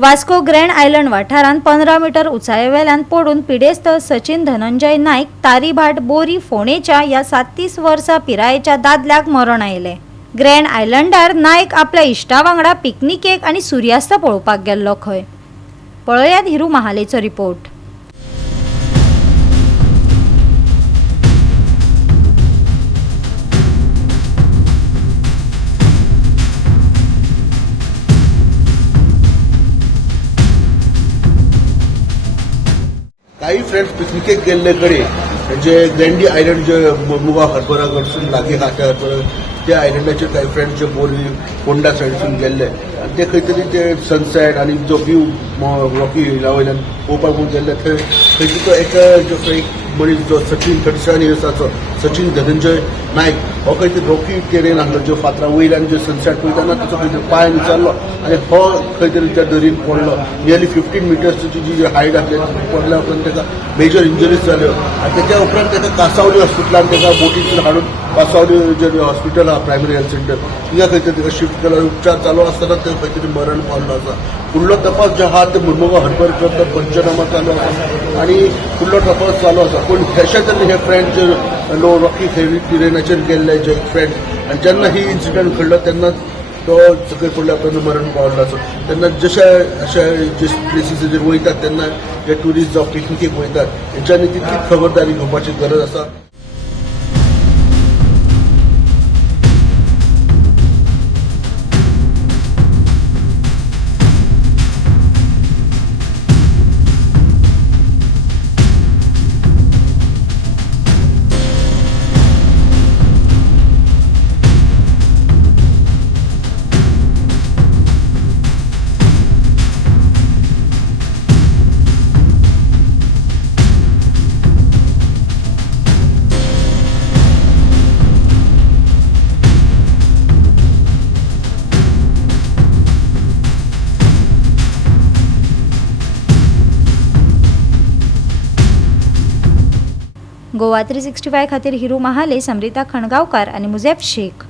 Vasco grand island वाठारांत 15 metre उंचायेवेल्यान पडून पिडेस्त सचिन धनंजय नाईक तारीभाट बोरी फोणेच्या या 37 वर्सां पिरायेच्या दादल्याक मरण आयले। ग्रँड आयलंडार नाईक आपल्या इश्टा वांगडा पिकनिकेक आनी सूर्यास्त पळोवपाक गेल्लो खंय। पळयात हिरू महालेचो रिपोर्ट। काही फ्रेंड्स पिकनिकेक गेल्ले कडेन जे ग्रँडी आयलंड जे मुगा हार्बरा कडसून लागीं आसा त्या आयलंडाचेर काही फ्रेंड्स जे बोरी फोंडा सायडीसून गेल्ले आनी ते खंय तरी ते सनसेट आनी जो व्यू रॉकी हिला वयल्यान पळोवपाक म्हूण गेल्ले थंय तो एक मनीस जो 37 इयर्साचो सचिन धनंजय नाईक हो खंय तरी रॉकी टेरेन आसलो जो फातरा वयल्यान जो सनसेट पळयताना ताचो खंय तरी पांय निसरलो आनी हो खंय तरी त्या दरीन पडलो। नियरली 15 मिटर्सची जी हायट आसली पडल्या उपरांत ताका मेजर इंजरीज जाल्यो आनी ताच्या उपरांत ताका कासावली हॉस्पिटलान ताका बोटींतल्यान हाडून कासावली जे हॉस्पिटल आहा प्रायमरी हेल्थ सेंटर थिंगा खंय तरी ताका शिफ्ट केलो। उपचार चालू आसतना ते खंय तरी मरण पावल्लो आसा। फुडलो तपास जो आहा ते मुरमुगांव हर्बर करता पंचनामा चालू आसा आनी फुडलो तपास चालू आसा। पूण हेचे तरी हे फ्रेंड जे रॉकी टेरेनाचेर गेल्ले जे फ्रेंड आनी जेन्ना ही इन्सिडंट घडलो तेन्ना तो सकयल पडल्या उपरांत मरण पावल्लो आसा। तेन्ना जशे अशे जे प्लेसीसाचेर वयतात तेन्ना जे ट्युरिस्ट जावं पिकनिकेक वयतात हेंच्यांनी तितलीच खबरदारी घेवपाची गरज आसा। गोवा 365 खातीर हिरू महाले, समरिता खणगांवकार आनी मुजेब शेख।